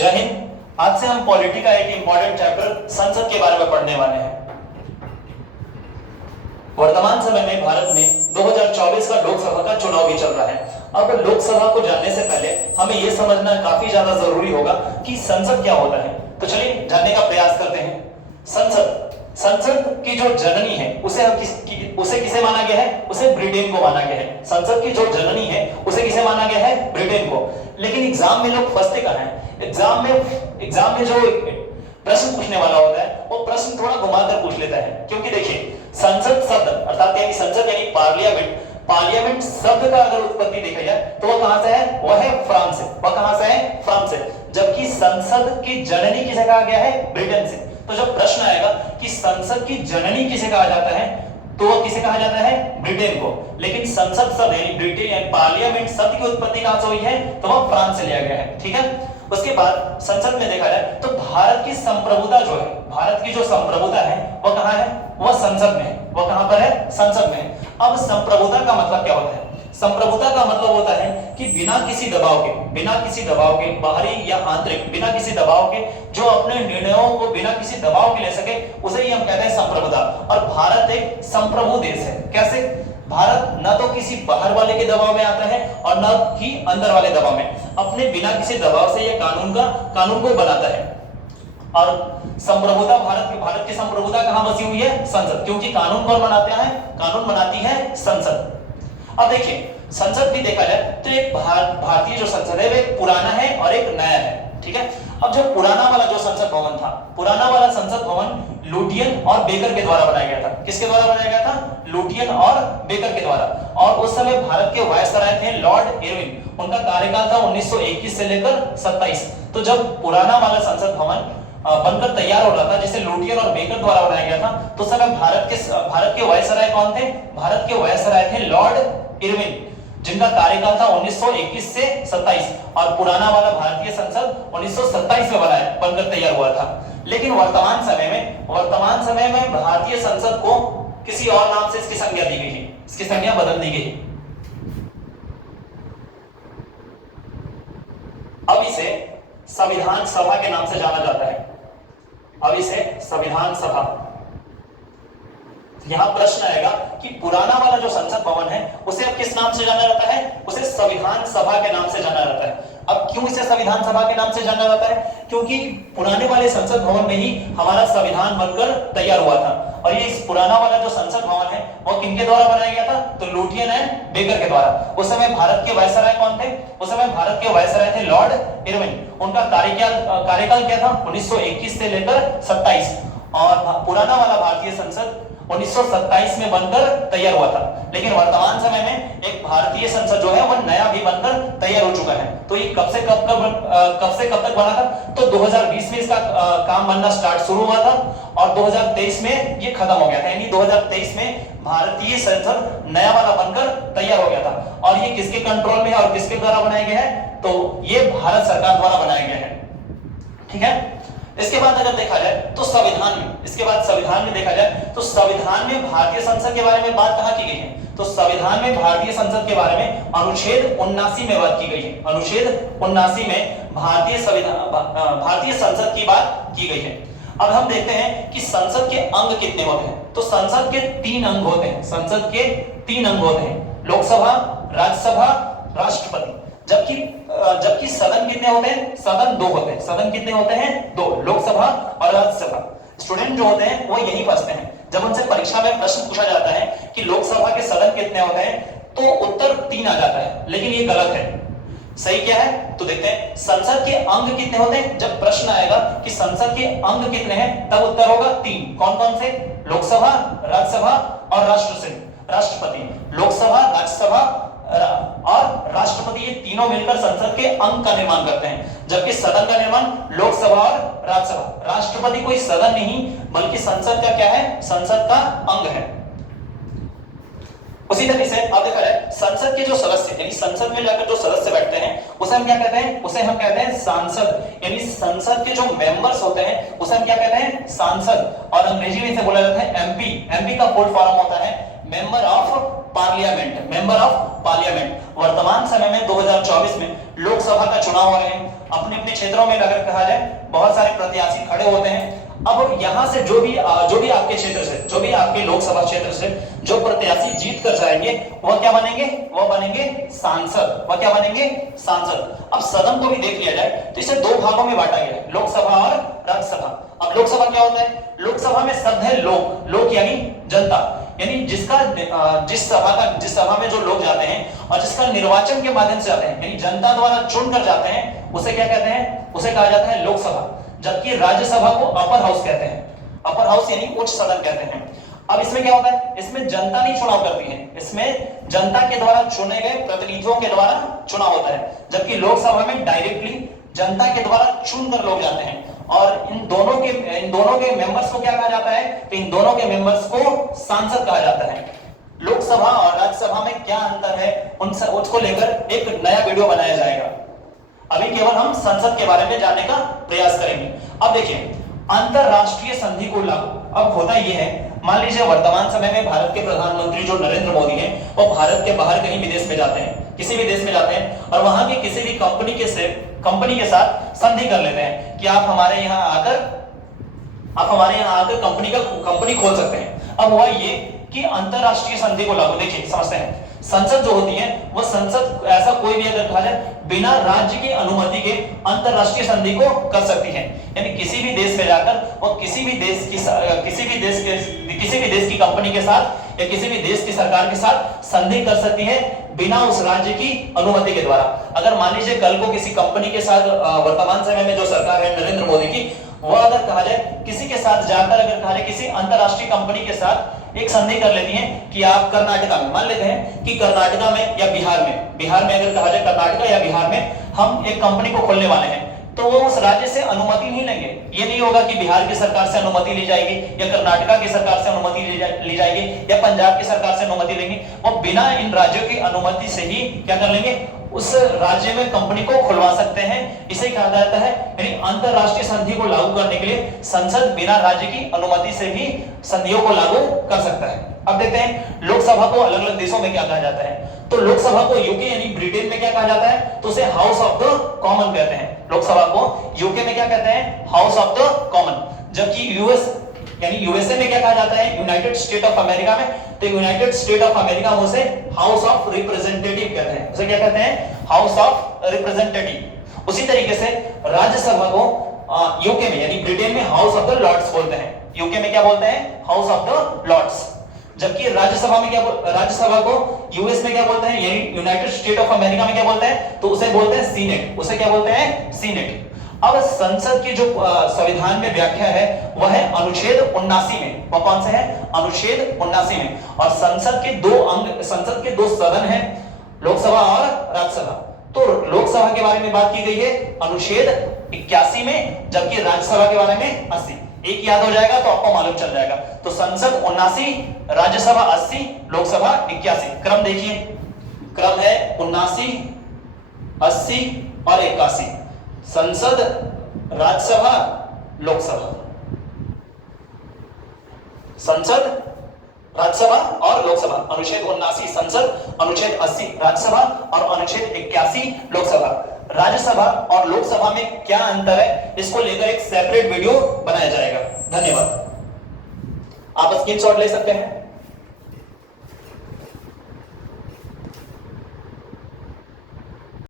जय हिंद। आज से हम पॉलिटी का एक इंपॉर्टेंट चैप्टर संसद के बारे में पढ़ने वाले हैं। वर्तमान समय में भारत में 2024 का लोकसभा का चुनाव भी चल रहा है। अब लोकसभा को जानने से पहले हमें यह समझना काफी ज्यादा जरूरी होगा कि संसद क्या होता है। तो चलिए जानने का प्रयास करते हैं। संसद की जो जननी है उसे किसे माना गया है? उसे ब्रिटेन को माना गया है। संसद की जो जननी है उसे किसे माना गया है? ब्रिटेन को। लेकिन एग्जाम में लोग फंसते कहां हैं? एग्जाम में जो प्रश्न पूछने वाला होता है वो प्रश्न थोड़ा घुमाकर पूछ लेता है। क्योंकि देखिए, संसद शब्द अर्थात यानी संसद यानी पार्लियामेंट शब्द का अगर उत्पत्ति देखा जाए तो वह कहां से है? वह है फ्रांस से। वह कहां से है? फ्रांस से। जबकि संसद की जननी किसे कहा गया है? ब्रिटेन से। तो जब प्रश्न आएगा कि संसद की जननी किसे कहा जाता है तो वह किसे कहा जाता है? ब्रिटेन को। लेकिन संसद शब्द यानी ब्रिटेन पार्लियामेंट शब्द की उत्पत्ति कहां से हुई है? तो वह फ्रांस से लिया गया है। ठीक है। उसके बाद संसद में देखा जाए तो भारत की संप्रभुता जो है, भारत की जो संप्रभुता है वह कहां है? वह संसद में है। वह कहां पर है? संसद में है। अब संप्रभुता का मतलब क्या होता है? संप्रभुता का मतलब होता है कि बिना किसी दबाव के बाहरी या आंतरिक, बिना किसी दबाव के जो अपने निर्णयों को बिना किसी दबाव के ले सके उसे ही हम कहते हैं संप्रभुता। और भारत एक संप्रभु देश है। कैसे? भारत न तो किसी बाहर वाले के दबाव में आता है और न ही अंदर वाले दबाव में, अपने बिना किसी दबाव से यह कानून को बनाता है। और संप्रभुता भारत की संप्रभुता कहां बसी हुई है? संसद। क्योंकि कानून कौन बनाता है? कानून बनाती है संसद। अब देखिए, संसद भी देखा जाए तो एक भारतीय जो संसद है वे पुराना है और एक नया है। ठीक है। अब जो पुराना वाला जो संसद भवन था, पुराना वाला संसद भवन लुटियन और बेकर के द्वारा बनाया गया था। किसके द्वारा बनाया गया था? लुटियन और बेकर के द्वारा। और उस समय भारत के वायसराय थे लॉर्ड इरविन। उनका कार्यकाल था 1921 से लेकर 27। तो जब पुराना वाला संसद भवन बनकर तैयार हो रहा था, जिसे लुटियन और बेकर द्वारा बनाया गया था, तो उस समय भारत के वायसराय कौन थे? भारत के वायसराय थे लॉर्ड इरविन, जिनका कार्यकाल था 1921 से 27। और पुराना वाला भारतीय संसद 1927 में बनकर तैयार हुआ था। लेकिन वर्तमान समय में भारतीय संसद को किसी और नाम से इसकी संज्ञा दी गई है। इसकी संज्ञा बदल दी गई है। अब इसे संविधान सभा के नाम से जाना जाता है। अब इसे संविधान सभा। यहां प्रश्न आएगा कि पुराना वाला जो संसद भवन है उसे अब किस नाम से जाना जाता है? उसे संविधान सभा के नाम से जाना जाता है। अब क्यों इसे संविधान सभा के नाम से जाना जाता है? क्योंकि पुराने वाले संसद भवन में ही हमारा संविधान बनकर तैयार हुआ था। और ये इस पुराना वाला जो संसद भवन है वो किनके द्वारा बनाया गया था? तो लुटियन एंड बेकर के द्वारा। उस समय भारत के वायसराय कौन थे? उस समय भारत के वायसराय थे लॉर्ड इरविन। उनका कार्यकाल क्या था? 1921 से लेकर 27। और पुराना वाला भारतीय संसद 1927 में बनकर तैयार हुआ था। लेकिन वर्तमान समय में एक भारतीय संसद जो है वह नया भी बनकर तैयार हो चुका है। तो ये कब से कब तक बना था? तो 2020 में इसका काम बनना शुरू हुआ था और 2023 में ये खत्म हो गया था। यानी 2023 में भारतीय संसद नया वाला बनकर तैयार हो गया था। और ये किसके कंट्रोल में है और किसके द्वारा बनाया गया है? तो ये भारत सरकार द्वारा बनाया गया है। ठीक है। इसके बाद अगर देखा जाए तो संविधान में देखा जाए तो संविधान में भारतीय संसद के बारे में बात कहां की गई है? तो संविधान में भारतीय संसद के बारे में अनुच्छेद 79 में बात की गई है। अनुच्छेद 79 में भारतीय संसद की बात की गई है। अब हम देखते हैं कि संसद के अंग कितने होते हैं। तो संसद के 3 अंग होते हैं। संसद के 3 अंग होते हैं, लोकसभा, राज्यसभा, राष्ट्रपति। जबकि सदन कितने होते हैं? सदन 2 होते हैं। सदन कितने होते हैं? 2, लोकसभा और राज्यसभा। स्टूडेंट जो होते हैं वो यही फंसते हैं। जब उनसे परीक्षा में प्रश्न पूछा जाता है कि लोकसभा के सदन कितने होते हैं तो उत्तर 3 आ जाता है। लेकिन ये गलत है। सही क्या है? तो देखते हैं, संसद के अंग कितने होते हैं। जब प्रश्न आएगा कि संसद के अंग कितने हैं तब उत्तर होगा 3। कौन कौन से? लोकसभा, राज्यसभा और राष्ट्रपति। लोकसभा, राज्यसभा और राष्ट्रपति, ये तीनों मिलकर संसद के अंग का निर्माण करते हैं। जबकि सदन का निर्माण लोकसभा और राज्यसभा। राष्ट्रपति कोई सदन नहीं बल्कि संसद का क्या है? संसद का अंग है। उसी तरीके से अब देखा जाए संसद के जो सदस्य यानी संसद में जाकर जो सदस्य बैठते हैं उसे हम क्या कहते हैं? उसे हम कहते हैं सांसद। यानी संसद के जो मेंबर्स होते हैं उसे हम क्या कहते हैं? सांसद। और अंग्रेजी में इसे बोला जाता है एमपी। एमपी का फुल फॉर्म होता है मेंबर ऑफ पार्लियामेंट। वर्तमान समय में 2024 में लोकसभा का चुनाव हो रहे हैं। अपने अपने क्षेत्रों में अगर कहा जाए बहुत सारे प्रत्याशी खड़े होते हैं। अब यहां से जो भी आपके क्षेत्र से, जो भी आपके लोकसभा क्षेत्र से जो प्रत्याशी जीत कर जाएंगे वह क्या बनेंगे, वह बनेंगे सांसद। वह क्या बनेंगे, सांसद। अब सदन को भी देख लिया जाए तो इसे दो भागों में बांटा गया है, लोकसभा और राज्यसभा। अब लोकसभा क्या होता है, लोकसभा में शब्द है लोक, लोक यानी जनता, यानी जिस सभा में जो लोग जाते हैं और जिसका निर्वाचन के माध्यम से जाते हैं, यानी जनता द्वारा चुनकर जाते हैं, उसे क्या कहते हैं, उसे कहा जाता है लोकसभा। जबकि राज्यसभा को अपर हाउस कहते हैं, अपर हाउस यानी उच्च सदन कहते हैं। अब इसमें क्या होता है, इसमें जनता नहीं चुनाव करती है, इसमें जनता के द्वारा चुने गए प्रतिनिधियों के द्वारा चुनाव होता है। जबकि लोकसभा में डायरेक्टली जनता के द्वारा चुनकर लोग जाते हैं। और इन दोनों के मेंबर्स को क्या कहा जाता है, तो इन दोनों के मेंबर्स को सांसद कहा जाता है। लोकसभा और राज्यसभा में क्या अंतर है, उसको लेकर एक नया वीडियो बनाया जाएगा। अभी केवल हम संसद के बारे में जानने का प्रयास करेंगे। अब देखिए, अंतरराष्ट्रीय संधि को लागू अब होता यह है, मान लीजिए वर्तमान समय में भारत के प्रधानमंत्री जो नरेंद्र मोदी हैं, वो भारत के बाहर कहीं विदेश में जाते हैं, किसी भी देश में जाते हैं और वहां की किसी भी कंपनी के साथ संधि कर लेते हैं कि आप हमारे यहाँ आकर कंपनी खोल सकते हैं। अब हुआ ये कि अंतरराष्ट्रीय संधि को लागू, देखिए समझते हैं, संसद जो होती है वह संसद ऐसा कोई भी अगर कहा जाए बिना राज्य की अनुमति के अंतरराष्ट्रीय संधि को कर सकती है। यानी किसी भी देश में जाकर वो किसी भी देश की कंपनी के साथ या किसी भी देश की सरकार के साथ संधि कर सकती है बिना उस राज्य की अनुमति के द्वारा। अगर मान लीजिए कल को किसी कंपनी के साथ वर्तमान समय में जो सरकार है नरेंद्र मोदी की, वह अगर कहा जाए किसी के साथ जाकर अगर कहा जाए किसी अंतरराष्ट्रीय कंपनी के साथ एक संधि कर लेती है कि आप कर्नाटका में, मान लेते हैं कि कर्नाटका में या बिहार में अगर कहा जाए कर्नाटका या बिहार में हम एक कंपनी को खोलने वाले हैं, तो वो उस राज्य से अनुमति नहीं लेंगे। ये नहीं होगा कि बिहार की सरकार से अनुमति ली जाएगी या कर्नाटका की सरकार से अनुमति ली जाएगी या पंजाब की सरकार से अनुमति लेंगे। वो बिना इन राज्यों की अनुमति से ही क्या कर लेंगे, उस राज्य में कंपनी को खुलवा सकते हैं। इसे कहा जाता है, यानी अंतरराष्ट्रीय संधि को लागू करने के लिए संसद बिना राज्य की अनुमति से भी संधियों को लागू कर सकता है। अब देखते हैं लोकसभा को अलग अलग देशों में क्या कहा जाता है। तो लोकसभा को यूके यानी ब्रिटेन में क्या कहा जाता है, तो उसे हाउस ऑफ द कॉमन कहते हैं। लोकसभा को यूके में क्या कहते हैं, हाउस ऑफ द कॉमन। जबकि यूएसए में क्या कहा जाता है, यूनाइटेड स्टेट ऑफ अमेरिका में, तो यूनाइटेड स्टेट ऑफ अमेरिका में उसे हाउस ऑफ रिप्रेजेंटेटिव कहते हैं। उसे क्या कहते हैं, हाउस ऑफ रिप्रेजेंटेटिव। उसी तरीके से राज्यसभा को यूके में यानी ब्रिटेन में हाउस ऑफ द लॉर्ड्स बोलते हैं। यूके में क्या बोलते हैं, हाउस ऑफ द लॉर्ड्स। जबकि राज्यसभा को यूएस में क्या बोलते हैं, यानी यूनाइटेड स्टेट ऑफ अमेरिका में क्या बोलते हैं, तो उसे बोलते हैं सीनेट। उसे क्या बोलते हैं, सीनेट। अब संसद की जो संविधान में व्याख्या है वह है अनुच्छेद 79 में। वह कौन से है, अनुच्छेद 79 में। और संसद के दो सदन हैं, लोकसभा और राज्यसभा। तो लोकसभा के बारे में बात की गई है अनुच्छेद 81 में, जबकि राज्यसभा के बारे में 80। एक याद हो जाएगा तो आपको मालूम चल जाएगा। तो संसद 79, राज्यसभा 80, लोकसभा 81। क्रम देखिए, क्रम है 79, 80 और 81। संसद, राज्यसभा, लोकसभा। संसद, राज्यसभा और लोकसभा। अनुच्छेद 79 संसद, अनुच्छेद 80 राज्यसभा और अनुच्छेद 81 लोकसभा। राज्यसभा और लोकसभा में क्या अंतर है, इसको लेकर एक सेपरेट वीडियो बनाया जाएगा। धन्यवाद। आप स्क्रीनशॉट ले सकते हैं।